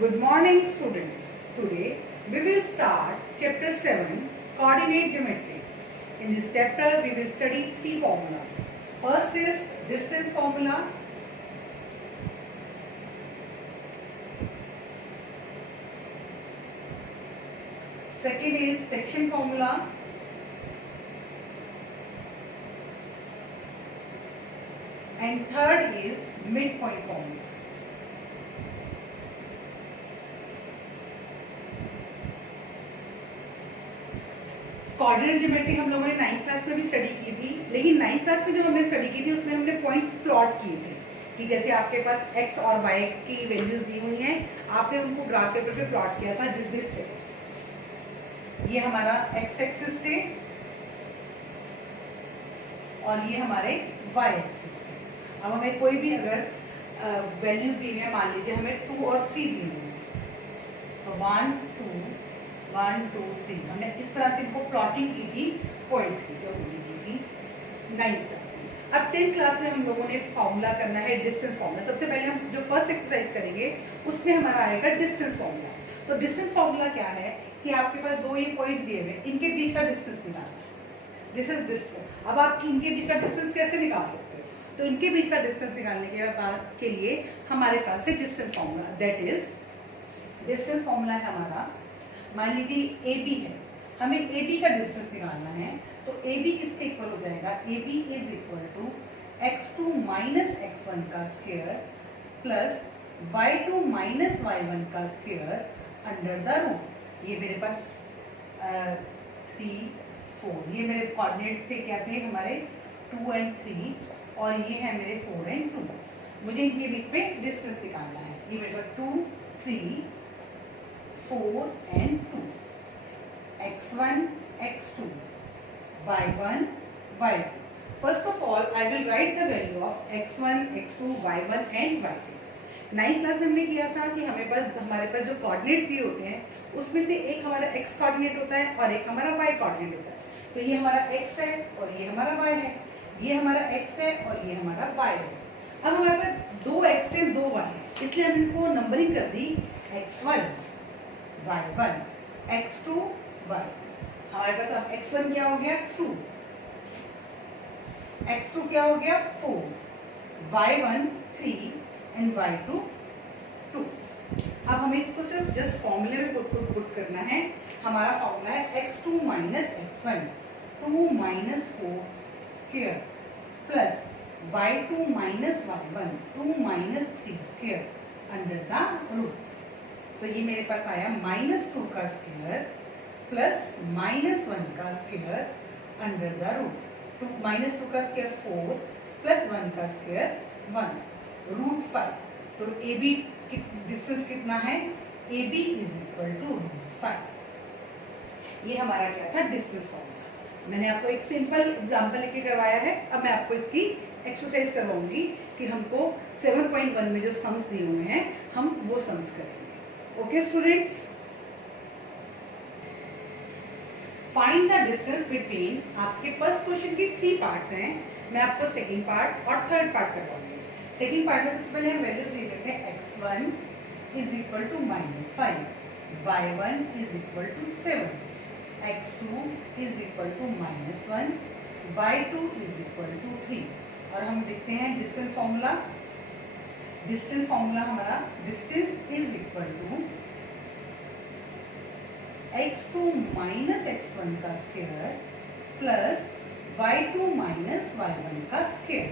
Good morning, students. Today we will start chapter 7, Coordinate Geometry. In this chapter we will study three formulas. First is distance formula. Second is section formula. And third is midpoint formula. Coordinate geometry हम लोगों ने 9th class में भी study की थी, लेकिन 9th class में जो हमने स्टडी की थी उसमें हमने पॉइंट्स प्लॉट किए थे कि जैसे आपके पास x और y की वैल्यूज दी हुई हैं, आपने उनको ग्राफ पेपर पे प्लॉट किया था जिस से ये हमारा x एक्सिस थे और ये हमारे y एक्सिस थे। अब हमें कोई भी अगर वैल्यूज दी हुई है, मान लीजिए हमें 2 और 3 दी हुई है, तो 1 2 3 हमने इस तरह से इनको प्लॉटिंग की थी पॉइंट्स की, जो हमने की थी 9th क्लास में। अब 10th क्लास में हम लोगों ने फॉर्मूला करना है डिस्टेंस फॉर्मूला। सबसे पहले हम जो फर्स्ट एक्सरसाइज करेंगे उसमें हमारा आएगा डिस्टेंस फॉर्मूला। तो डिस्टेंस फॉर्मूला क्या है कि आपके पास दो ये पॉइंट दिए हुए, इनके बीच का डिस्टेंस निकालना है। This is distance. अब आप इनके बीच का डिस्टेंस कैसे निकाल सकते हो? तो इनके बीच का डिस्टेंस निकालने के लिए हमारे पास है distance formula. That is distance formula है हमारा, मान लीजिए AB है, हमें AB का डिस्टेंस निकालना है, तो AB किसके इक्वल हो जाएगा? AB is equal to x2 minus x1 का square plus y2 minus y1 का स्क्वायर अंडर द रूट। ये मेरे पास 3 4 ये मेरे कोऑर्डिनेट्स थे, क्या थे हमारे 2 और 3, और ये है मेरे 4 और 2। मुझे इनके बीच में डिस्टेंस निकालना है। ये मेरे पास 2 3 4 and 2, x1 x2 y1 y2. First of all I will write the value of x1 x2 y1 and y2. 9th class में हमने किया था कि हमारे पास जो कोऑर्डिनेट दिए होते हैं उसमें से एक हमारा x कोऑर्डिनेट होता है और एक हमारा y कोऑर्डिनेट होता है। तो ये हमारा x है और ये हमारा y है, ये हमारा x है और ये हमारा y है। अब हमारे पास 2 x है 2 y है, इसलिए हम इनको नंबरिंग कर दी x1 y1 x2 y। हमारे पास अब x1 क्या हो गया 2, x2 क्या हो गया 4, y1 3 एंड y2 2। अब हमें इसको सिर्फ जस्ट फॉर्मूले में पुट करना है। हमारा फॉर्मूला है x2 minus x1 2 minus 4 square plus y2 minus y1 2 minus 3 square under the root. तो ये मेरे पास आया -2 का स्क्वायर प्लस -1 का स्क्वायर अंडर द रूट। -2 का स्क्वायर 4 प्लस 1 का स्क्वायर 1 रूट 5। तो AB डिस्टेंस कितना है? AB is equal to root 5। ये हमारा क्या था? Distance formula. मैंने आपको एक सिंपल एग्जांपल लेके करवाया है। अब मैं आपको इसकी एक्सरसाइज करवाऊंगी कि हमको 7.1 में जो सम्स दिए हुए हैं हम वो सम्स करेंगे। Okay students, find the distance between, आपके फर्स्ट क्वेश्चन की 3 पार्ट्स हैं। मैं आपको सेकंड पार्ट और थर्ड पार्ट करवाऊंगी। सेकंड पार्ट में सबसे पहले हम वैल्यूज दे देते हैं। x1 is equal to -5, y1 is equal to 7, x2 is equal to -1, y2 is equal to 3। और हम देखते हैं डिस्टेंस फॉर्मूला। डिस्टेंस फॉर्मूला हमारा distance is equal to x2 minus x1 का square plus y2 minus y1 का square.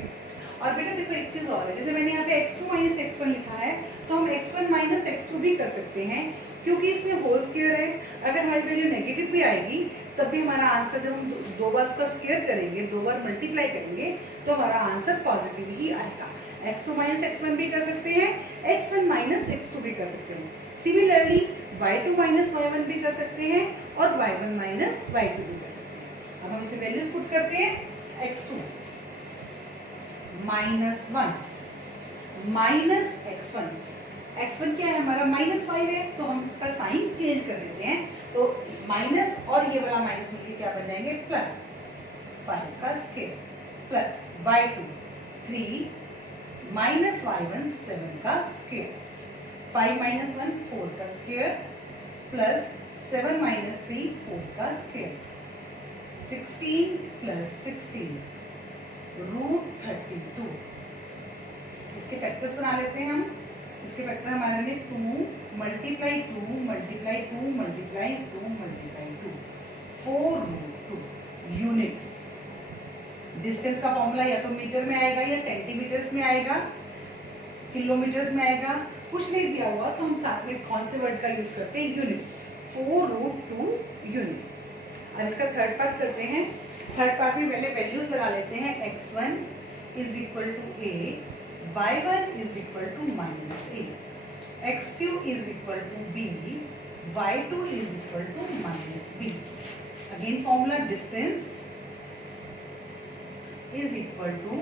और बेटा देखो एक चीज और है, जैसे मैंने यहाँ पे x2 माइनस x1 लिखा है तो हम x1 माइनस x2 भी कर सकते हैं, क्योंकि इसमें होल स्क्वायर है। अगर हमारी वैल्यू नेगेटिव भी आएगी तब भी हमारा आंसर, जब हम 2 बार उसका स्क्वायर करेंगे, 2 बार मल्टीप्लाई करेंगे, तो हमारा आंसर पॉजिटिव ही आएगा। x2 माइनस x1 भी कर सकते हैं, x1 माइनस x2 भी कर सकते हैं। सिमिलरली y2 माइनस y1 भी कर सकते हैं और y1 माइनस y2 भी कर सकते हैं। अब हम इसे वैल्यूज पुट करते हैं। x2 -1 माइनस x1 क्या है हमारा? -5 है, तो हम इसका साइन चेंज कर देते हैं। तो माइनस और ये वाला माइनस मिलकर क्या बन जाएंगे? प्लस 5 का square plus y2 3 minus y1 7 का स्क्वायर। 5 माइनस 1 4 का स्क्वायर प्लस 7 माइनस 3 4 का स्क्वायर 16 प्लस 16 रूट 32। इसके फैक्टर्स बना लेते हैं हम। इसके फैक्टर हमारे लिए 2 multiply 2 multiply 2 multiply 2 multiply 2 4 root 2 units. Distance का फॉर्मूला या तो मीटर में आएगा या सेंटीमीटर्स में आएगा, किलोमीटर्स में आएगा, कुछ नहीं दिया हुआ तो हम साथ में कौन से वर्ड का यूज करते हैं, यूनिट। 4 root 2 unit. अब इसका थर्ड पार्ट करते हैं। थर्ड पार्ट में पहले वैल्यूज लगा लेते हैं। x1 is equal to a, y1 is equal to minus a, x2 is equal to b, y2 is equal to minus b। Again formula distance is equal to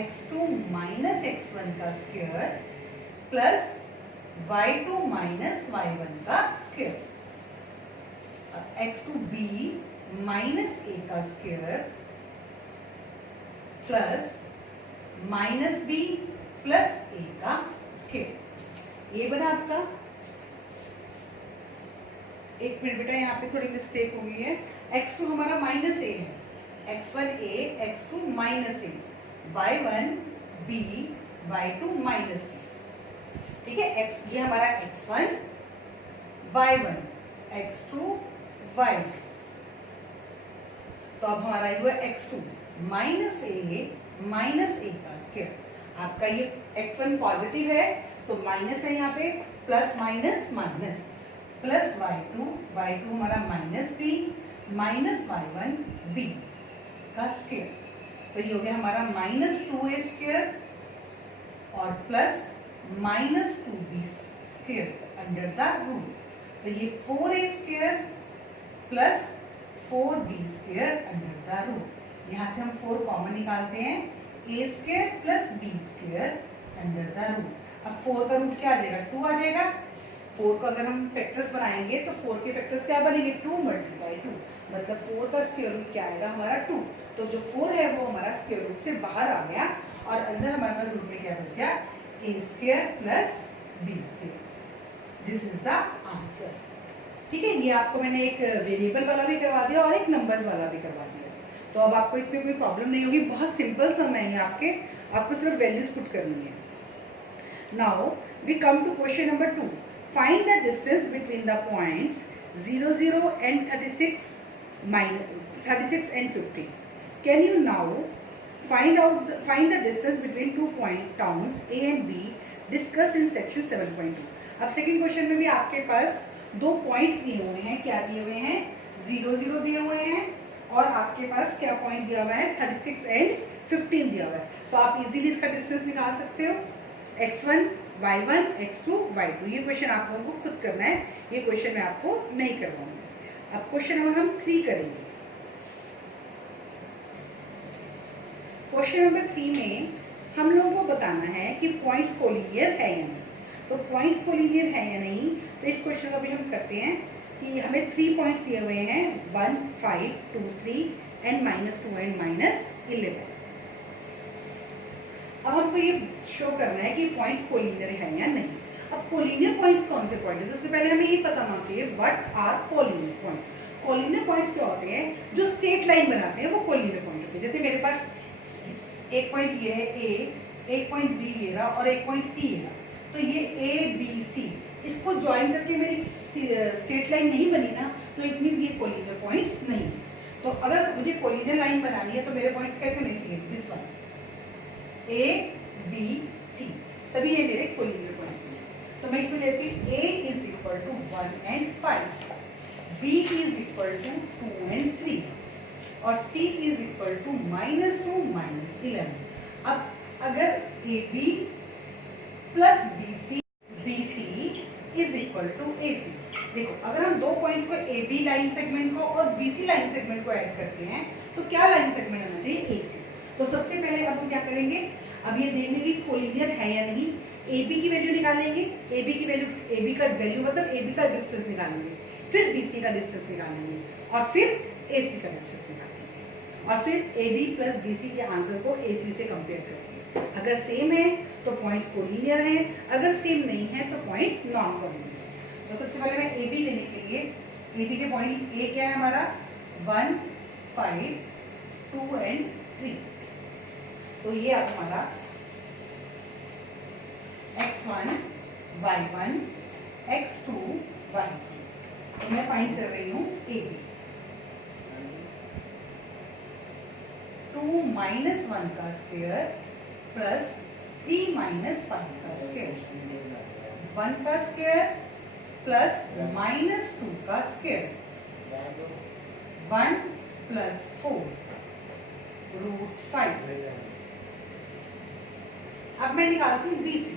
x2 minus x1 का square plus y2 minus y1 का square, x2b minus a का square plus minus b plus a का square. ये बना आपका। एक minute बेटा, यहाँ पे थोड़ी मिस्टेक हो गई है। x2 हमारा माइनस a है, x1 a, x2 minus a, y1 b, y2 minus b। ठीक है, x ये हमारा x1, y1, x2, y2। तो अब हमारा ये हुआ x2 माइनस a का स्क्वायर। आपका ये x1 पॉजिटिव है तो माइनस है यहाँ पे, plus minus minus, plus y2 हमारा minus b minus y1 b का स्क्वायर। तो ये हो गया हमारा माइनस 2a स्क्वायर और plus minus 2b square under the root. तो ये 4a square plus 4b square under the root. यहाँ से हम 4 कॉमन निकालते हैं, a square plus b square under the root. अब 4 का रूट क्या आ जाएगा, 2 आ जाएगा। 4 को अगर हम फैक्टर्स बनाएंगे तो 4 के फैक्टर्स क्या बनेंगे, 2 मल्टीप्लाई 2, मतलब 4 का स्क्वायर रूट क्या आएगा हमारा 2। तो जो 4 है वो हमारा स्क्वायर रूट से बाहर आ गया और अंदर हमारे पास रूट में क्या बच गया, a square plus b square. This is the answer. ठीक है, ये आपको मैंने एक वेरिएबल वाला भी करवा दिया और एक नंबर्स वाला भी करवा दिया। तो अब आपको इसमें कोई प्रॉब्लम नहीं होगी, बहुत सिंपल सम है आपके, आपको सिर्फ वैल्यूज पुट करनी है। Now we come to question number 2। Find the distance between the points 0 0 and 36 and 50। Can you now find the distance between 2 towns A and B discussed in section 7.2। अब second question में भी आपके पास 2 points दिए हुए हैं। क्या दिए हुए हैं, 0 0 दिए हुए हैं और आपके पास क्या पॉइंट दिया हुआ है, 36 एंड 15 दिया हुआ है। तो आप इजीली इसका डिस्टेंस निकाल सकते हो, x1 y1 x2 y2। ये क्वेश्चन आप लोगों को खुद करना है, ये क्वेश्चन मैं आपको नहीं करवाऊंगी। अब क्वेश्चन नंबर हम 3 करेंगे। क्वेश्चन नंबर 3 में हम लोगों को बताना है कि पॉइंट्स कोलिनियर है या नहीं। तो पॉइंट्स कोलिनियर है या नहीं, तो इस क्वेश्चन को भी हम करते हैं कि हमें 3 पॉइंट्स दिए हुए हैं, 1 5 2 3 एंड -2 एंड -11। अब हमको ये शो करना है कि पॉइंट्स कोलिनियर है या नहीं। अब कोलिनियर पॉइंट्स कौन से पॉइंट है, सबसे पहले हमें ये पता होना चाहिए what are collinear point. Collinear points क्या होते हैं, जो स्ट्रेट लाइन बनाते हैं वो कोलिनियर पॉइंट होते हैं। जैसे मेरे पास एक पॉइंट ये है A, एक पॉइंट B ये रहा और एक पॉइंट C है, तो ये A B C इसको ज्वाइन करके मेरी स्ट्रेट लाइन नहीं बनी ना, तो इट मींस ये कोलिनियर पॉइंट्स नहीं है। तो अगर मुझे कोलिनियर लाइन बनानी है तो मेरे पॉइंट्स कैसे होने चाहिए, this one A B C, तभी ये मेरे कोलिनियर पॉइंट्स हैं। तो मैं इसमें लेती हूँ A is equal to 1 and 5, B is equal to 2 and 3 और C इज इक्वल टू -2 -11। अब अगर AB plus BC is equal to AC, देखो अगर हम 2 पॉइंट्स को AB लाइन सेगमेंट को और BC लाइन सेगमेंट को ऐड करते हैं तो क्या लाइन सेगमेंट होना चाहिए, AC। तो सबसे पहले अब हम क्या करेंगे, अब ये देखने की कोलिनियर है या नहीं, AB की वैल्यू निकालेंगे, AB की वैल्यू, AB का वैल्यू मतलब AB का डिस्टेंस निकालेंगे, फिर BC का डिस्टेंस निकालेंगे और फिर AC का डिस्टेंस निकालेंगे और फिर AB प्लस BC के आंसर को AC से कंपेयर करेंगे। अगर सेम है तो पॉइंट्स कोलिनियर हैं, अगर सेम नहीं है तो पॉइंट्स नॉन कोलिनियर। तो सबसे पहले मैं ए बी लेने के लिए, ए बी के पॉइंट ए क्या है हमारा 1, 5, 2 एंड 3। तो ये अब हमारा x1, y1, x2, y2। तो मैं फाइंड कर रही हूँ ए बी। 2 - 1 का स्क्वायर प्लस 3 - 5 का स्क्वायर, 1 का स्क्वायर प्लस -2 का स्क्वायर, 1 + 4 √5। अब मैं निकालती हूँ BC।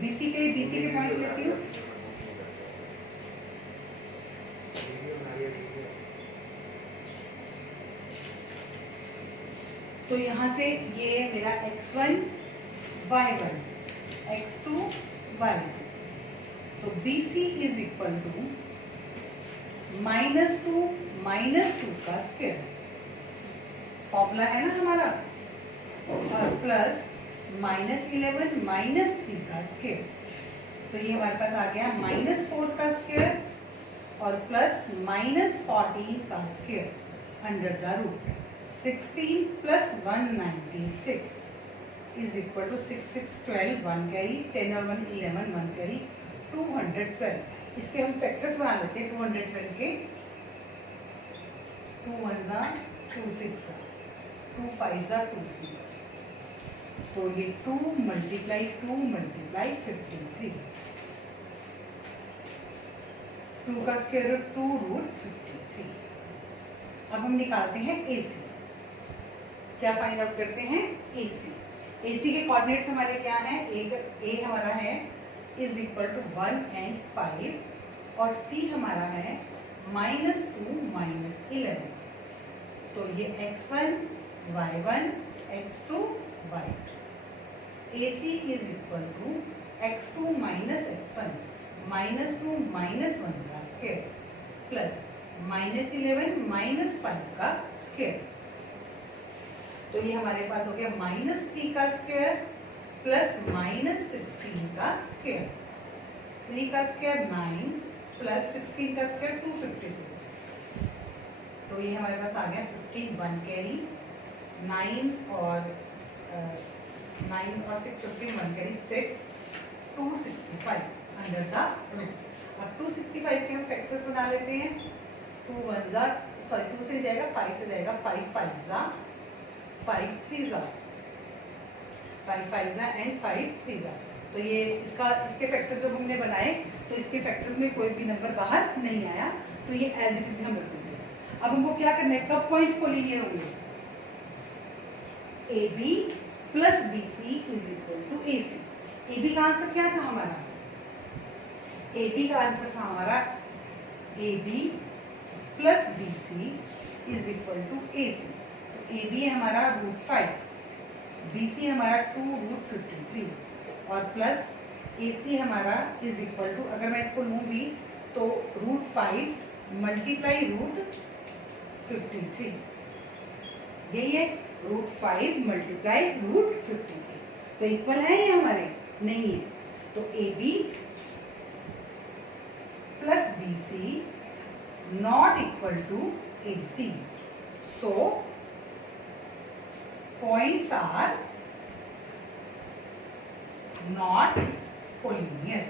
BC के लिए BC के पॉइंट लेती हूँ। तो यहाँ से ये मेरा x1, y1, x2, y2। तो BC = -2 का स्क्वायर, फॉर्मूला है ना हमारा, और प्लस -11 - 3 का स्क्वायर। तो ये हमारे पास आ गया -4 का स्क्वायर और प्लस -14 का square under the root 16 + 196 = 6, 6, 12, 1 carry, 10 और 1 11, 1 कैरी, 212। इसके हम फैक्टर्स बना लेते हैं 212 के। 2 1 2 6 2 5 2 3। तो ये 2 × 2 × 53। 2 का स्क्वायर रूट 2 √53। अब हम निकालते हैं AC। क्या फाइंड आउट करते हैं AC। AC के कोऑर्डिनेट्स हमारे क्या हैं, A हमारा है = 1 and 5 और C हमारा है -2 - 11। तो ये x1, y1, x2, y2। AC = x2 - x1 -2 - 1 का स्क्वायर प्लस -11 - 5 का स्क्वायर। तो ये हमारे पास हो गया -3 का स्क्वायर प्लस -16 का स्क्वायर। 3 का स्क्वायर 9 प्लस 16 का स्क्वायर 256। तो ये हमारे पास आ गया 15, 1 कैरी, 9 और 6 15, 1 कैरी 6, 265 अंडर द रूट। अब 265 के हम फैक्टर्स बना लेते हैं। 2 से जाएगा 5 से जाएगा, 5 5 5 3 5 5 एंड 5 3। तो ये इसके फैक्टर्स जब हमने बनाए तो इसके फैक्टर्स में कोई भी नंबर बाहर नहीं आया, तो ये एज इट इज हम रख देंगे। अब हमको क्या करना है, कब पॉइंट्स कोलिनियर होंगे, AB + BC = AC। AB का आंसर क्या था हमारा, AB का आंसर था हमारा AB + BC = AC। तो AB हमारा √5, BC हमारा 2 √53 और प्लस AC हमारा = अगर मैं इसको लूँ भी तो √5 × √53। यही है, √5 × √53। तो इक्वल है ये हमारे, नहीं है। तो AB + BC ≠ AC। So points are not collinear।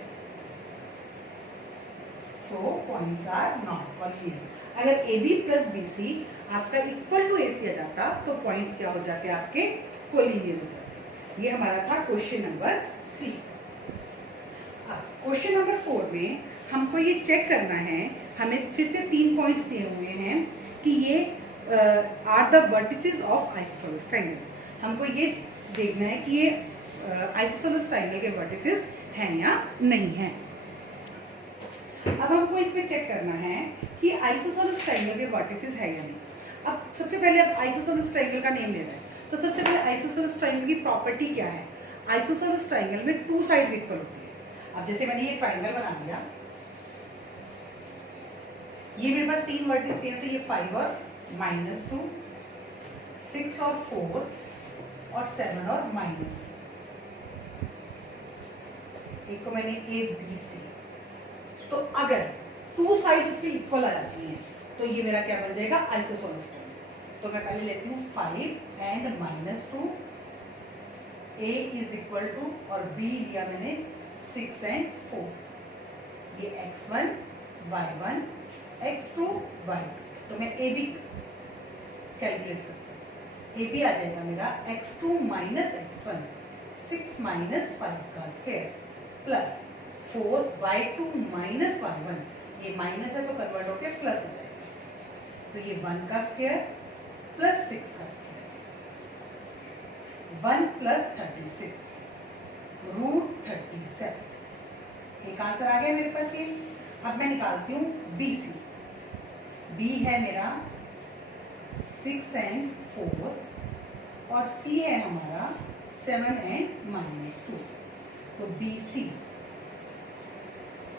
So points are not collinear। अगर AB + BC आपका = AC आ जाता तो पॉइंट क्या हो जाते आपके, कोलिनियर हो जाते। ये हमारा था क्वेश्चन नंबर 3। अब क्वेश्चन नंबर 4 में हमको ये चेक करना है, हमें फिर से 3 पॉइंट्स दिए हुए हैं कि ये are the vertices of isosceles triangle. हमको ये देखना है कि ये आइसोसेलेस ट्रायंगल के वर्टिसेस हैं या नहीं हैं। अब हमको इसमें चेक करना है कि आइसोसेलेस ट्रायंगल के वर्टिसेस है या नहीं। अब सबसे पहले अब आइसोसेलेस ट्रायंगल का नेम लेना है, तो सबसे पहले आइसोसेलेस ट्रायंगल की प्रॉपर्टी क्या है। आइसोसेलेस ट्रायंगल में 2 साइड्स इक्वल होती है। अब जैसे मैंने ये ट्रायंगल बना दिया, ये मेरे पास 3 वर्टिस दिए, तो ये 5 और -2, 6 और 4 और 7 और -2। एक को मैंने ए बी सी। तो अगर टू साइड इसकी इक्वल आ जाती हैं तो ये मेरा क्या बन जाएगा, आइसोसेलेस ट्रायंगल। तो मैं पहले लेती हूँ 5 and -2, A is equal to, और बी लिया मैंने 6 एंड 4, ये x1 y1 x2 y2। तो मैं ए बी कैलकुलेट करती हूँ। ए बी आ जाएगा मेरा x2 - x1 6 - 5 का स्क्वायर प्लस 4 y2 - y1, ये माइनस है तो कन्वर्ट होकर प्लस हो जाएगा। तो ये 1 का स्क्वायर प्लस 6 का स्क्वायर, 1 प्लस 36 √37। एक आंसर आ गया मेरे पास ये। अब मैं निकालती हूँ बी सी। बी है मेरा 6 एंड 4 और सी है हमारा 7 एंड -2। तो बी सी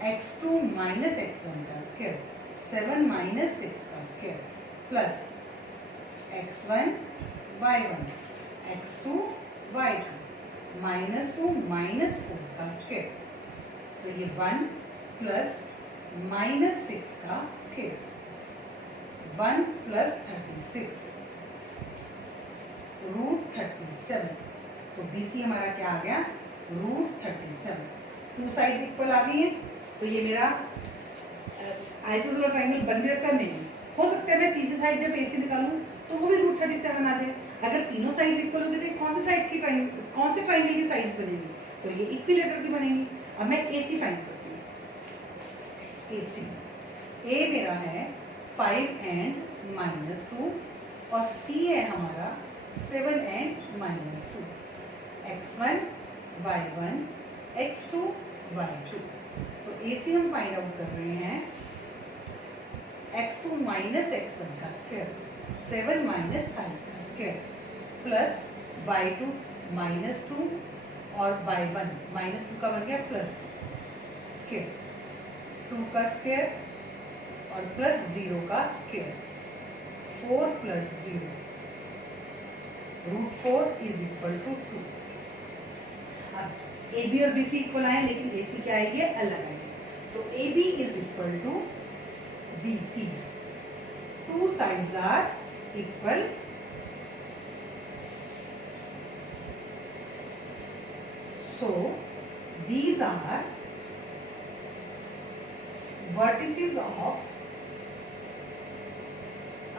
x2 - x1 का स्क्वायर 7 - 6 का square plus x1 y1 x2 y2 -2 - 4 का स्क्वायर। तो ये 1 प्लस -6 का स्क्वायर, 1 प्लस 36 √37। तो BC हमारा क्या आ गया, √37। टू साइड इक्वल आ गई है। तो ये मेरा आइसोसेलेस ट्रायंगल बन गया। कर नहीं हो सकता है मैं तीसरी साइड जब AC निकालूं तो वो भी √37 आ जाए। अगर तीनों साइड्स इक्वल होंगे तो कौन सी साइड की ट्रायंगल, कौन से ट्रायंगल की साइड्स बनेंगी, तो ये इक्विलेटरल की बनेंगी। अब मैं AC फाइंड करती हूँ। AC A मेरा है 5 एंड -2 और C है हमारा 7 and -2, x1 y1 x2 y2। तो AC हम फाइंड आउट कर रहे हैं x2 - x1 का स्क्वायर 7 - 5 का स्क्वायर प्लस y2 -2 और y1 -2 का बन गया +2 स्क्वायर, 2 का स्क्वायर और प्लस 0 का स्क्वायर, 4 + 0 √4 इज इक्वल टू 2। अब AB और BC इक्वल आए लेकिन AC क्या आएगी, अलग आएगी। तो AB is equal to BC, two sides are equal, so these are vertices of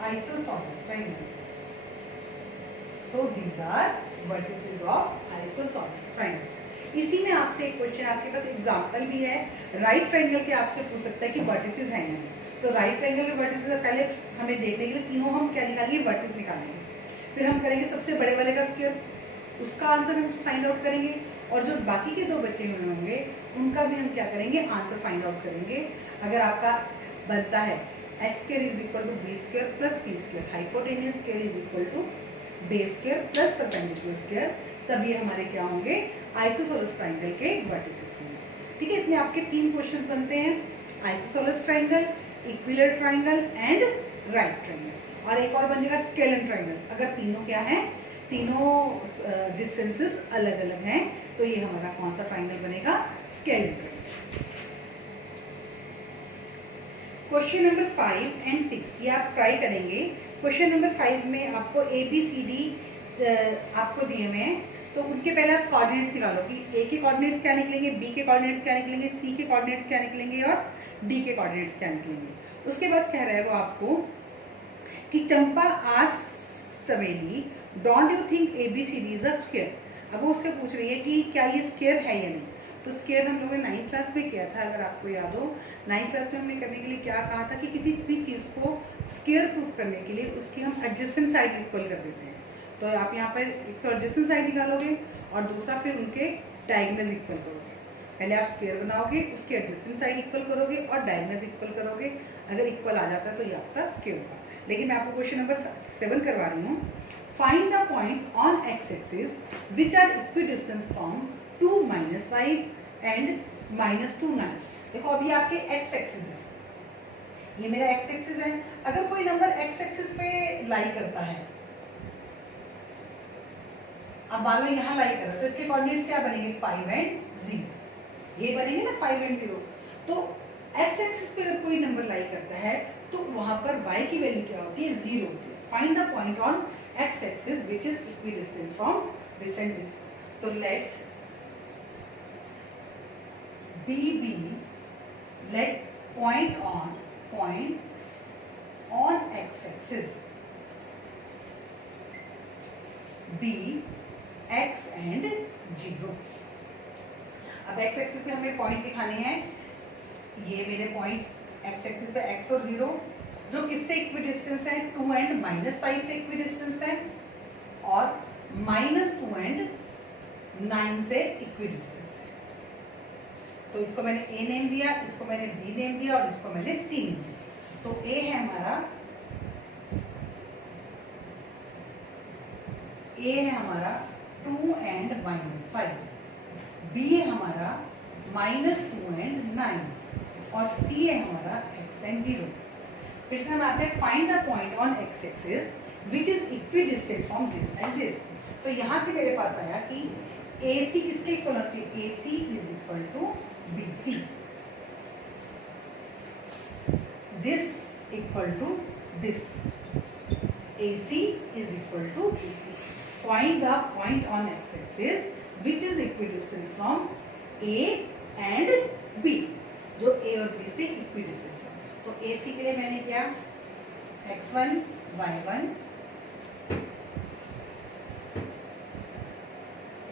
isosceles triangle. So these are vertices of isosceles triangle. इसी में आपसे एक क्वेश्चन, आपके पास एग्जांपल भी है, राइट ट्रायंगल के आपसे पूछ सकता है कि वर्टिसेस हैं या नहीं। तो राइट ट्रायंगल के वर्टिसेस पहले हमें देखने के लिए तीनों हम क्या निकालेंगे, वर्टिस निकालेंगे। फिर हम करेंगे सबसे बड़े वाले का स्क्वायर, उसका आंसर हम फाइंड आउट करेंगे, और जो बाकी के दो बचे हुए होंगे उनका भी हम क्या करेंगे, आंसर फाइंड आउट करेंगे। अगर आपका बनता है h² is equal to b² plus p², hypotenuse square is equal to base square plus perpendicular square, तब ये हमारे क्या होंगे, आइसोसेलेस ट्रायंगल के वर्टिसेस होंगे। ठीक है, इसमें आपके 3 क्वेश्चंस बनते हैं, isosceles triangle, equilateral triangle and right triangle. और एक और बनेगा स्केलन ट्रायंगल। अगर तीनों क्या है, तीनों डिस्टेंसेस अलग अलग हैं, तो ये हमारा कौन सा ट्रायंगल बनेगा, scalene triangle. Question number 5 and 6 ये आप ट्राई करेंगे। क्वेश्चन नंबर 5 में आपको ABCD आपको दिए हुए हैं, तो उनके पहले आप कोऑर्डिनेट्स निकालो कि A के कोऑर्डिनेट्स क्या निकलेंगे, B के कोऑर्डिनेट्स क्या निकलेंगे, C के कोऑर्डिनेट्स क्या निकलेंगे और D के कोऑर्डिनेट्स क्या निकलेंगे। उसके बाद कह रहा है वो आपको कि चंपा आस्क्ड चमेली, don't you think ABCD is a square. अब वो उससे पूछ रही है कि क्या ये स्क्वायर है या नहीं। तो स्क्वायर हम लोगों ने 9th क्लास में किया था, अगर आपको याद हो। 9th क्लास में हमने करने के लिए क्या कहा था कि किसी भी चीज़ को स्क्वायर प्रूफ करने के लिए उसकी हम एडजेसेंट साइड इक्वल कर देते हैं। तो आप यहाँ पर एक तो एडजेसेंट साइड निकालोगे और दूसरा फिर उनके डायगोनल इक्वल करोगे। पहले आप स्क्वायर बनाओगे, उसकी एडजेसेंट साइड इक्वल करोगे और डायगोनल इक्वल करोगे। अगर इक्वल आ जाता है तो ये आपका स्क्वायर होगा। लेकिन मैं आपको क्वेश्चन नंबर 7 करवा रही हूँ। Find the point on x axis which are equidistance from 2 - 5 and -2 9। देखो अभी आपके एक्स एक्सिस है, ये मेरा एक्स एक्सिस है। अगर कोई नंबर एक्स एक्सिस पे लाई करता है, अब मान लो यहाँ लाई कर रहा है, तो इसके कोऑर्डिनेट्स क्या बनेंगे, 5 एंड 0। ये बनेंगे ना 5 एंड 0। तो एक्स एक्सिस पे अगर कोई नंबर लाई करता है तो वहां पर y की वैल्यू क्या होती है, 0 होती है। Find the point on x axis which is equidistant from this and this. तो late BB, let point on x axis be x and 0। अब x एक्सिस पे हमें पॉइंट दिखाने हैं, ये मेरे पॉइंट्स x एक्सिस पे x और 0 जो किससे इक्विडिस्टेंस है, 2 एंड -5 से इक्विडिस्टेंस है, और -2 एंड 9 से इक्विडिस्टेंस है। तो इसको मैंने A नेम दिया, इसको मैंने B नेम दिया और इसको मैंने C नेम दिया। तो A है हमारा 2 एंड -5, B है हमारा -2 एंड 9, और C है हमारा x एंड 0। फिर से हम आते हैं find the point on x axis which is equidistant from this and this. तो यहाँ से मेरे पास आया कि AC किसके इक्वल होना चाहिए, AC is equal to BC, this equal to this, AC is equal to BC। Find the point on x-axis which is equidistant from A and B, जो A और B से equidistant है। तो AC के लिए मैंने क्या, x1 y1,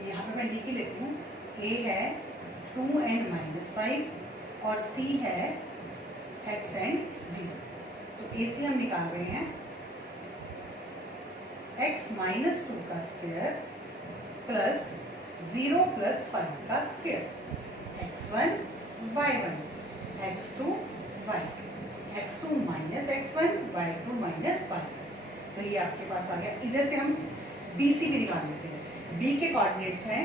यहाँ पे मैं लिख ही लेती हूँ, A है 2 एंड -5 और C है x एंड 0। तो AC हम निकाल रहे हैं x -2 का स्क्वायर प्लस 0 प्लस 5 का square, x1 y1 x2 y2 x2 minus x1 y2 minus 5। तो ये आपके पास आ गया। इधर से हम BC भी निकाल लेते हैं। B के कोऑर्डिनेट्स हैं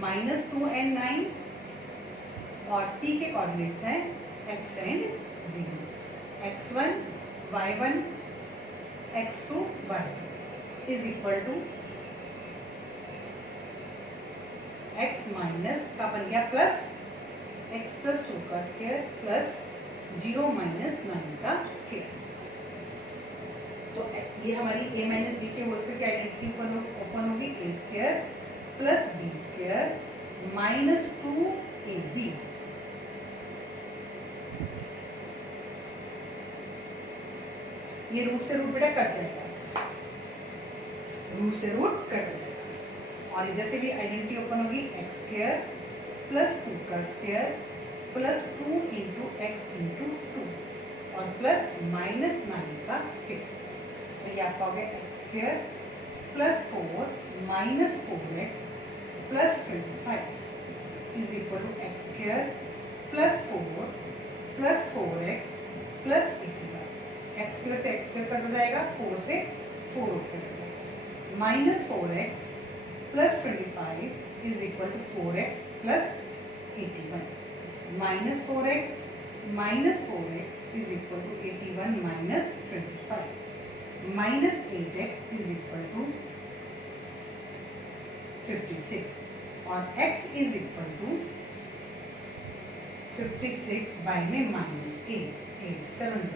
-2 एंड 9 और C के कोऑर्डिनेट्स हैं x and 0। x1 y1 x2 y2 is equal to x minus का बन गया प्लस x प्लस 2 का स्क्वायर प्लस 0 माइनस 9 का स्क्वायर। तो ये हमारी a माइनस बी के होल स्क्वायर की आइडेंटिटी ओपन होगी, a square plus b square minus 2ab। ये रूट से रूट बेटा कट जाएगा, रूट से रूट कट जाएगा, और इधर से भी आइडेंटिटी ओपन होगी, एक्स स्क्वायर प्लस 2 का square plus 2 into x into 2 और प्लस माइनस 9 का स्क्वायर। तो ये आपका हो गया x square plus 4 minus 4x plus 25 is equal to x square plus 4 plus 4x plus 81। X square से एक्स स्क्वायर कट हो जाएगा, 4 से 4 कट हो जाएगा, minus 4x plus 25 is equal to 4x plus 81, minus 4x is equal to 81 minus 25, minus 8x is equal to 56 और x is equal to 56 by में minus 8 7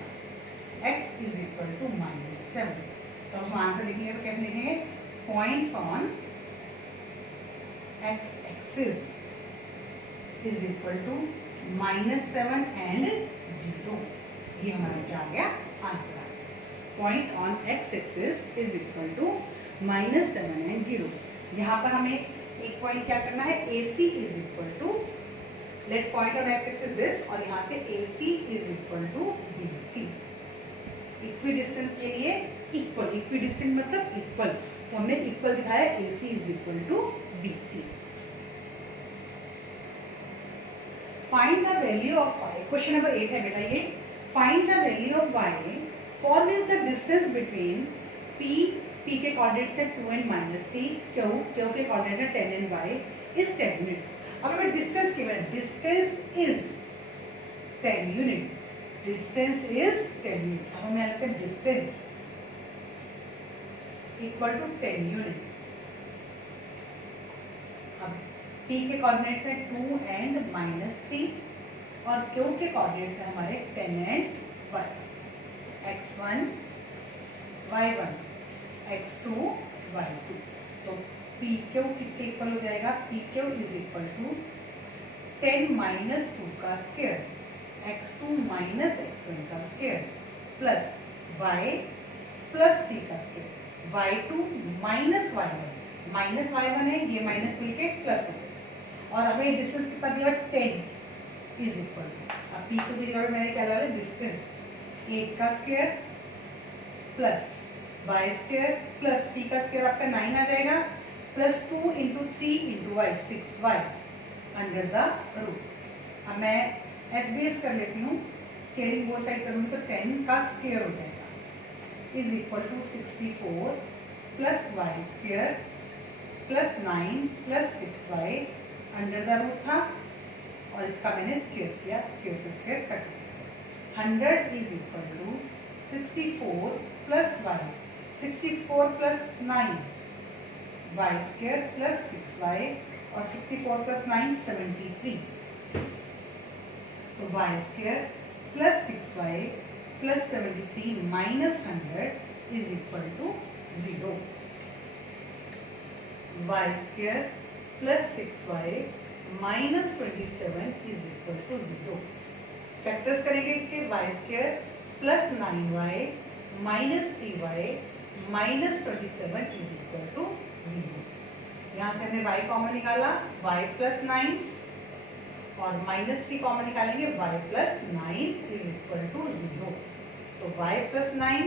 x is equal to -7। तो हम answer लिखेंगे तो कैसे लिखेंगे, points on x axis is equal to -7 and 0। ये हमारा क्या आ गया, आंसर आ गया। Point on x axis is equal to -7 and 0। यहाँ पर हमें एक पॉइंट क्या करना है, AC is equal to, let point on x axis this, और यहाँ से AC is equal to BC। Equidistant के लिए इक्वल, इक्विडिस्टेंट मतलब इक्वल, तो हमने इक्वल दिखाया, AC is equal to BC। Find the value of y, question number 8 है बेटा ये। Find the value of y for is the distance between P के कोऑर्डिनेट्स है 2 एंड -3, Q के कोऑर्डिनेट है 10 एंड y इज 10 यूनिट। अब हमें distance की value, distance is 10 unit, distance is 10 unit. अब हमें लगता है डिस्टेंस इक्वल टू 10 यूनिट। अब P के कोऑर्डिनेट्स हैं 2 एंड -3 और Q के कोऑर्डिनेट्स हैं हमारे 10 and 1। x1 y1 x2 y2। तो PQ किसके इक्वल हो जाएगा? PQ is equal to 10 minus 2 का स्क्वायर x2 माइनस x1 का स्क्वायर प्लस y प्लस 3 का स्क्वायर y2 माइनस y1 है, ये माइनस मिलके प्लस हो गया और हमें डिस्टेंस कितना दिया? 10 इज इक्वल टू, अब P2 की जगह मैंने क्या डाला? डिस्टेंस 8 का square plus y square plus 3 का स्क्वायर आपका 9 आ जाएगा plus 2 into 3 into y 6y under the root. अब मैं SBS कर लेती हूँ, स्केलिंग वो साइड करूँगी तो 10 का स्क्वायर हो जाएगा is equal to 64 plus y square plus 9 plus 6y under the root था और इसका मैंने स्क्वायर किया, स्क्वायर से स्क्वायर कट गया। 100 is equal to 64 plus y 64 plus 9 y square plus 6y और 64 प्लस 9 73। तो y square plus 6y plus 73 minus 100 is equal to 0। Y square plus 6y minus 27 is equal to 0। Factors करेंगे इसके, y square plus 9y minus 3y minus 27 is equal to 0। यहाँ से हमने y common निकाला, y plus 9 और minus 3 common निकालेंगे, y plus 9 is equal to 0। तो y plus 9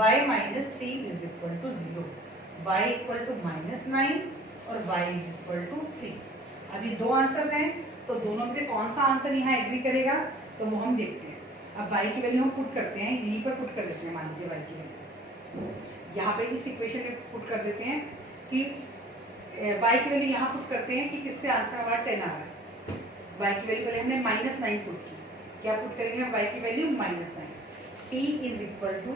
y minus 3 is equal to 0, y equal to minus 9 और y is equal to 3। अभी दो आंसर हैं तो दोनों में से कौन सा आंसर यहाँ एग्री करेगा तो वो हम देखते हैं। अब y की वैल्यू हम पुट करते हैं, यहीं पर पुट कर देते हैं। मान लीजिए y की वैल्यू यहाँ पे इस इक्वेशन में पुट कर देते हैं कि y की वैल्यू यहाँ पुट करते हैं कि किससे आंसर हमारा 10 आ रहा है। y की वैल्यू पहले हमने -9 पुट की, क्या पुट करेंगे हम? y की value -9। p is equal to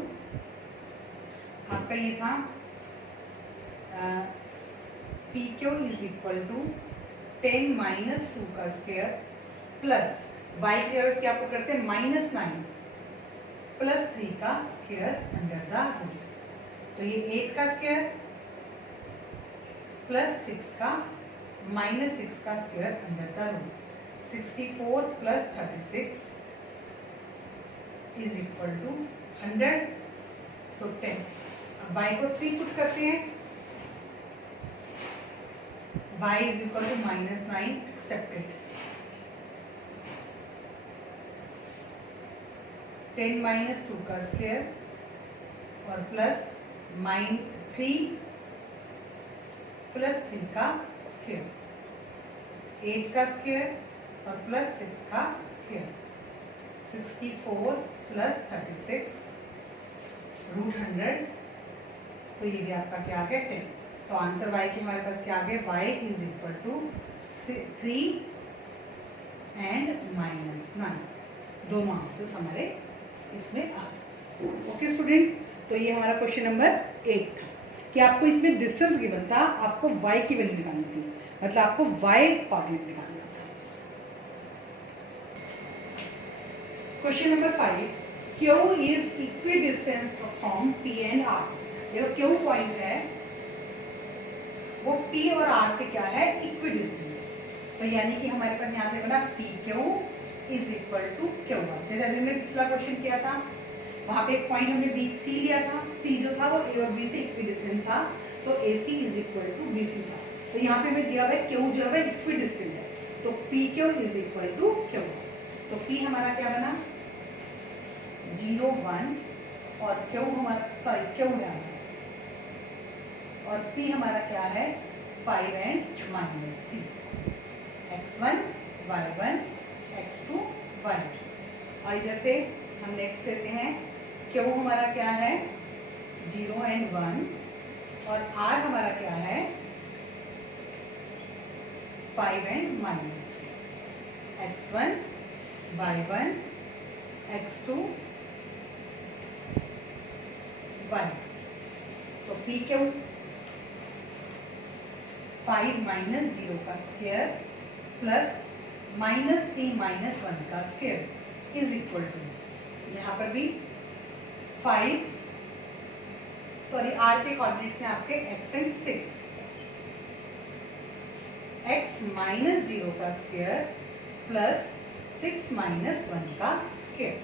आपका ये था PQ is equal to 10 minus 2 का स्क्वायर प्लस y की वैल्यू क्या पुट करते हैं? -9 प्लस 3 का स्क्वायर अंडर द रूट। तो ये 8 का स्क्वायर प्लस 6 का माइनस 6 का square under the root. 64 plus 36 is equal to 100। तो 10। अब y को 3 पुट करते हैं, y is equal to -9 accepted. 10 minus 2 का स्क्वायर और प्लस 3 प्लस 3 का स्क्वायर, 8 का स्क्वायर और प्लस 6 का स्क्वायर। 64 plus 36 root 100। तो ये भी आपका क्या आ गया? 10। तो आंसर y की हमारे पास क्या आ गया? y is equal to 3 and -9। दोनों आंसर्स हमारे इसमें आ गए। ओके स्टूडेंट्स, तो ये हमारा क्वेश्चन नंबर 8 था कि आपको इसमें डिस्टेंस गिवन था, आपको y की वैल्यू निकालनी थी, मतलब आपको y कोऑर्डिनेट निकालना था। Question number 5, Q is equidistant from P and R। देखो Q पॉइंट है वो P और R से क्या है? इक्विडिस्टेंट। तो यानी कि हमारे पास यहाँ पे बना PQ is equal to QR। जैसे अभी हमने पिछला क्वेश्चन किया था, वहाँ पे एक पॉइंट हमने बी सी लिया था, सी जो था वो ए और बी से इक्विडिस्टेंट था, तो AC is equal to BC था। तो यहाँ पे हमें दिया हुआ है Q जो है इक्विडिस्टेंट है, तो PQ is equal to QR। तो P हमारा क्या बना? 0 1 और Q हमारा Q है और P हमारा क्या है? 5 and -3। x1 y1 x2 y2। और इधर से हम नेक्स्ट लेते हैं, Q हमारा क्या है? 0 एंड 1 और R हमारा क्या है? 5 and -3। x1 y1 x2 y। तो PQ 5 माइनस 0 का स्क्वायर प्लस -3 माइनस 1 का स्क्वायर इज इक्वल टू, यहाँ पर भी 5, सॉरी आर के कोऑर्डिनेट हैं आपके x एंड 6, x माइनस 0 का स्क्वायर प्लस 6 माइनस 1 का स्क्वायर।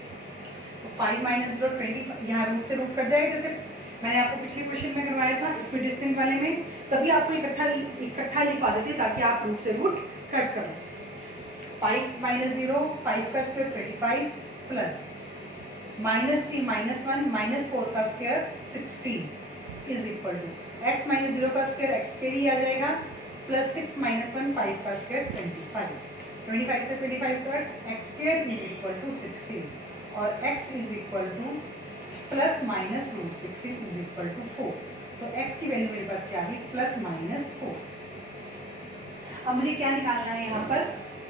तो 5 माइनस 0 25, यहाँ रूट से रूट कट जाएगा, जैसे मैंने आपको पिछले क्वेश्चन में करवाया था इक्विडिस्टेंट वाले में, तभी आपको इकट्ठा लिखवा देती ताकि आप रूट से रूट कट करो। 5 माइनस 0 5 का स्क्वायर 25 प्लस -3 माइनस 1 माइनस 4 का square 16 is equal to x minus 0 का स्क्वायर x स्क्वायर ही आ जाएगा प्लस 6 माइनस 1 5 का स्क्वायर 25 से 25 cut x square is equal to 16 और x is equal to plus minus root 16 is equal to 4। तो x की वैल्यू मेरे पास क्या है प्लस माइनस 4। अब मुझे क्या निकालना है, यहाँ पर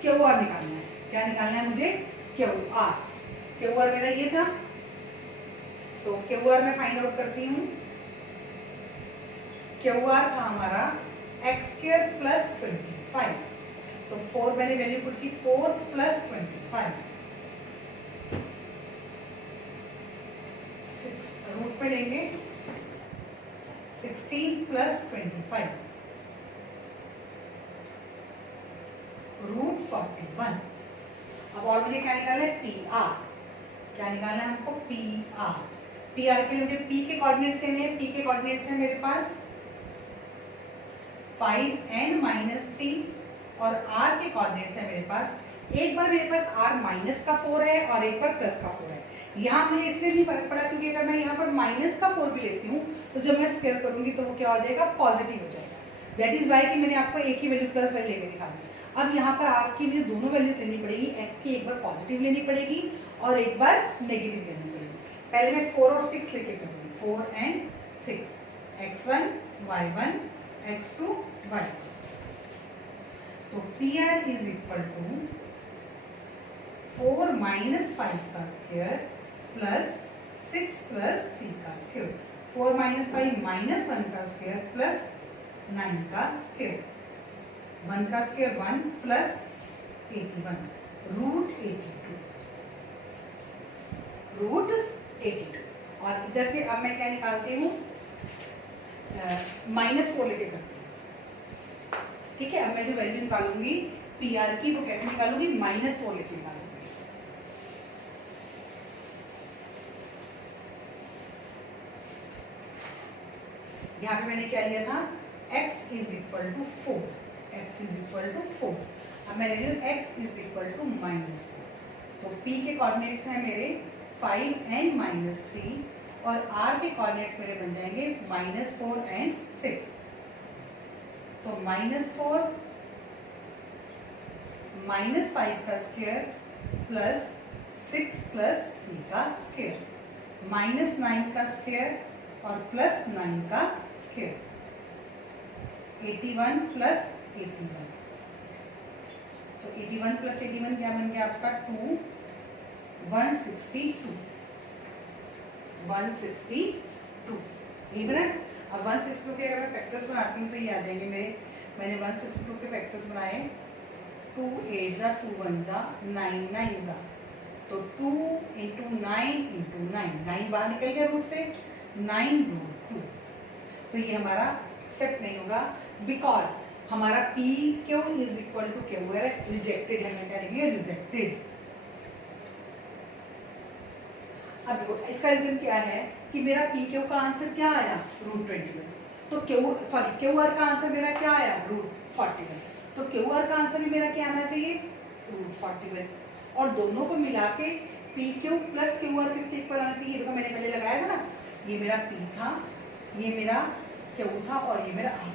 क्यू आर निकालना है। क्या निकालना है मुझे? क्यू आर मेरा ये था, तो क्यू आर मैं फाइंड आउट करती हूँ। क्यू आर था हमारा एक्स स्क्वायर प्लस 25, तो 4 मैंने वैल्यू पुट की, 4 प्लस 25 6 रूट पे लेंगे 16 प्लस 25 रूट 41। अब और मुझे क्या निकालना है? P R. क्या निकालना है हमको? P R. पी आर के लिए मुझे पी के कोऑर्डिनेट्स लेने हैं। पी के कोऑर्डिनेट्स हैं मेरे पास 5 एंड -3 और आर के कोऑर्डिनेट्स है मेरे पास, एक बार मेरे पास आर माइनस का 4 है और एक बार प्लस का 4 है। यहाँ मुझे इसलिए नहीं फर्क पड़ा क्योंकि अगर मैं यहाँ पर माइनस का 4 भी लेती हूँ तो जब मैं स्क्वायर करूंगी तो वो क्या हो जाएगा? पॉजिटिव हो जाएगा। दैट इज वाई कि मैंने आपको एक ही वैल्यू प्लस वैल्यू लेके दिखा दी। अब यहाँ पर आपकी मुझे दोनों वैल्यूज लेनी पड़ेगी। एक्स की एक बार पॉजिटिव लेनी पड़ेगी और एक बार नेगेटिव लेनी पड़ेगी। पहले मैं 4 और 6 लेके करूँगी, 4 and 6, x1 y1 x2 y2। तो P R is equal to 4 minus 5 का स्क्वायर प्लस 6 प्लस 3 का स्क्वायर। 4 माइनस 5 माइनस 1 का स्क्वायर प्लस 9 का स्क्वायर। 1 का स्क्वायर 1 प्लस 81 रूट 82। और इधर से अब मैं क्या निकालती हूँ? -4 लेके करती हूँ। ठीक है, अब मैं जो वैल्यू निकालूंगी पी आर की वो कैसे निकालूंगी? -4 लेके निकालूंगी। यहाँ पे मैंने क्या लिया था? x is equal to 4। x is equal to 4। अब मैं ले रही हूँ x इज इक्वल टू -4। तो p के कोऑर्डिनेट्स हैं मेरे 5 एंड -3 और r के कोऑर्डिनेट्स मेरे बन जाएंगे -4 एंड 6। तो -4 -5 का स्क्वायर प्लस 6 प्लस 3 का स्क्वायर, -9 का स्क्वायर और प्लस 9 का स्क्वायर, 81 प्लस 81। तो 81 प्लस 81 क्या बन गया आपका? 2 162। 162 ये बना। अब 162 के अगर मैं फैक्टर्स बनाती हूँ तो ये आ जाएंगे मेरे। मैंने 162 के फैक्टर्स बनाए 2 8 जा 2 1 जा 9 9 जा, तो 2 × 9 × 9, 9 बाहर निकल गया रूट से, 9 रूट 2। तो ये हमारा एक्सेप्ट नहीं होगा बिकॉज हमारा P Q is equal to Q है, रिजेक्टेड है। मैं क्या लिखी है? रिजेक्टेड। अब देखो इसका रीजन क्या है कि मेरा पी क्यू का आंसर क्या आया? रूट 21। तो क्यू आर का आंसर मेरा क्या आया? रूट 41। तो क्यू आर का आंसर भी मेरा क्या आना चाहिए? रूट 41। और दोनों को मिला के P Q plus Q R किसके इक्वल आना चाहिए? देखो मैंने पहले लगाया था ना, ये मेरा पी था, ये मेरा क्यू था और ये मेरा आर था।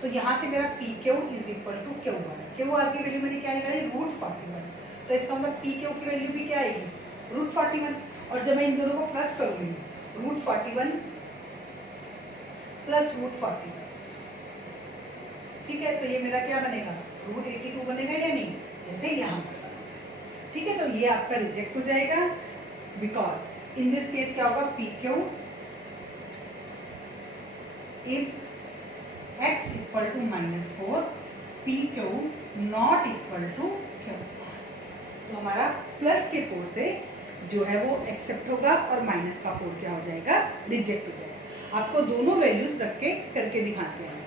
तो यहाँ से मेरा P Q is equal to Q R. Q R की वैल्यू मैंने क्या निकाली? रूट 41। तो इसका मतलब पी क्यू की वैल्यू भी क्या आएगी? रूट 41। और जब मैं इन दोनों को प्लस करूंगी, रूट 41 प्लस रूट 41, ठीक है, तो ये मेरा क्या बनेगा? रूट 82 बनेगा या नहीं? जैसे यहाँ पर। ठीक है, तो ये आपका रिजेक्ट हो जाएगा बिकॉज इन दिस केस क्या होगा? P Q if x equal to -4, P Q not equal to Q. तो हमारा प्लस के 4 से जो है वो एक्सेप्ट होगा और माइनस का 4 क्या हो जाएगा, रिजेक्ट हो जाएगा। आपको दोनों वैल्यूज रख के करके दिखाते हैं,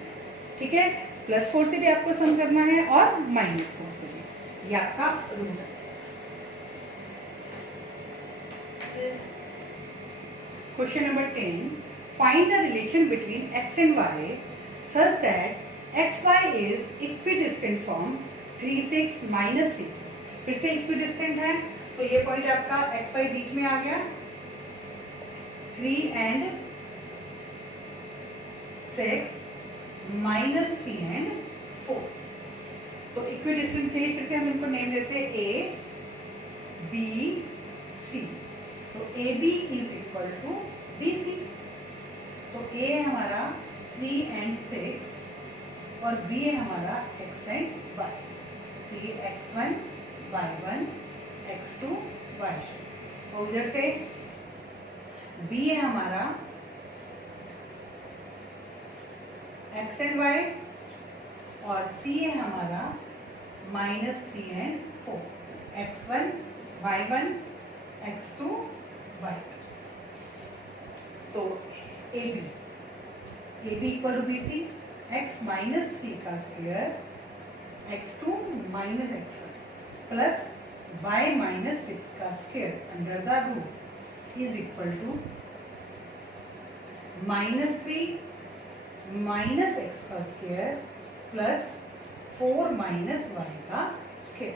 ठीक है। +4 से भी आपको सम करना है और -4 से भी, ये आपका रूल है। Question number 10, find the relation between x and y such that xy is equidistant from 3 6 -3। फिर से इक्विडिस्टेंट है तो ये पॉइंट आपका xy बीच में आ गया, 3 and 6 -3 and 4। तो इक्विडिस्टेंट के लिए फिर से हम इनको नेम देते हैं A B C। तो AB is equal to BC। तो A है हमारा 3 and 6 और B है हमारा x and y। तो ये x1 y1 x2 y2। और उधर से B है हमारा x and y और C है हमारा -3 and 4, x1 y1 x2 y2। तो AB equal to BC, x -3 का square x2 - x1 plus y -6 का square under the root is equal to -3 - x का स्क्वायर प्लस 4 - y का स्क्वायर।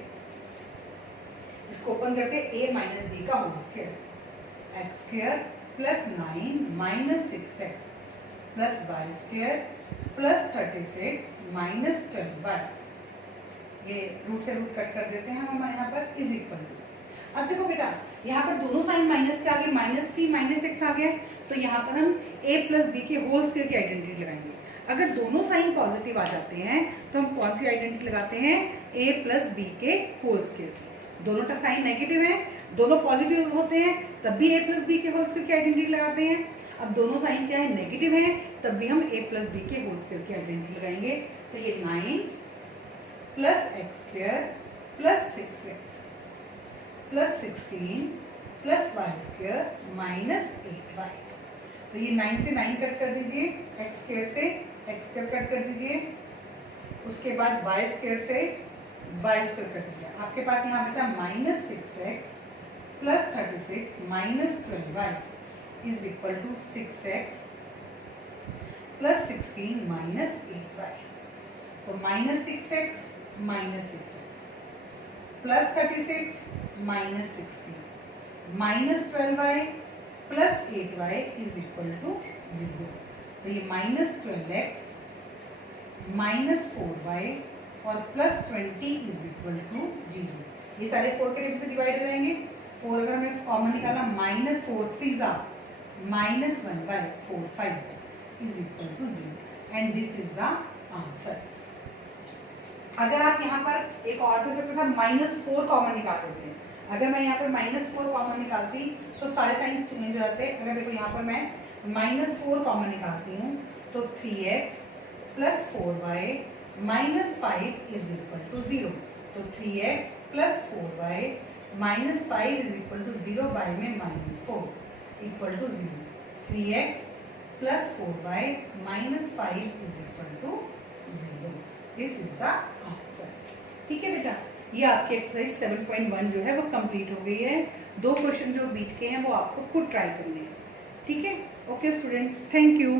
इसको open करके a - b का whole square, x square plus 9 - 6x plus y square plus 36 - 12y। ये root से root cut कर देते हैं हम यहाँ पर, इज इक्वल टू। अब देखो बेटा, यहाँ पर दोनों साइन माइनस के आगे -3 - x आ गया, तो यहाँ पर हम a प्लस बी के होल स्क्वायर की आइडेंटिटी लगाएंगे। अगर दोनों साइन पॉजिटिव आ जाते हैं तो हम कौन सी आइडेंटिटी लगाते हैं, a प्लस बी के होल स्क्वायर। दोनों का साइन नेगेटिव है, दोनों पॉजिटिव होते हैं तब भी a प्लस बी के होल स्क्वायर की आइडेंटिटी लगाते हैं। अब दोनों साइन क्या है, नेगेटिव है, तब भी हम a प्लस बी के होल स्क्वायर की आइडेंटिटी लगाएंगे। तो ये 9 plus x square plus 6x plus 16 plus y square minus 8y। तो ये 9 से 9 कट कर दीजिए, x स्क्वायर से x स्क्वायर कट कर दीजिए, उसके बाद y स्क्वायर से y स्क्वायर कट दीजिए। आपके पास यहाँ बचा -6x plus 36 minus 12y is equal to 6x plus 16 minus 8y। तो -6x plus 36 minus 16 minus 12y plus 8y is equal to 0। तो ये -12x -4y और प्लस 20 इज इक्वल टू 0। ये सारे 4 के से डिवाइड हो जाएंगे। 4 अगर हमें कॉमन निकाला, -4 3 -1/4 5 is equal to 0 and this is the answer. अगर आप यहाँ पर एक और तो सकते -4 कॉमन निकाल देते हैं। अगर मैं यहाँ पर -4 कॉमन निकालती तो सारे साइन चेंज हो जाते। अगर देखो यहाँ पर मैं -4 कॉमन निकालती हूँ तो 3x plus 4y -5 is equal to 0। तो 3x plus 4y -5 is equal to 0 by में -4 equal to 0। 3x plus 4y -5 is equal to 0। This is the answer. ठीक है बेटा, ये आपकी एक्सरसाइज 7.1 जो है वो कंप्लीट हो गई है। 2 क्वेश्चन जो बीच के हैं वो आपको खुद ट्राई करने हैं। ठीक है, ओके स्टूडेंट्स, थैंक यू।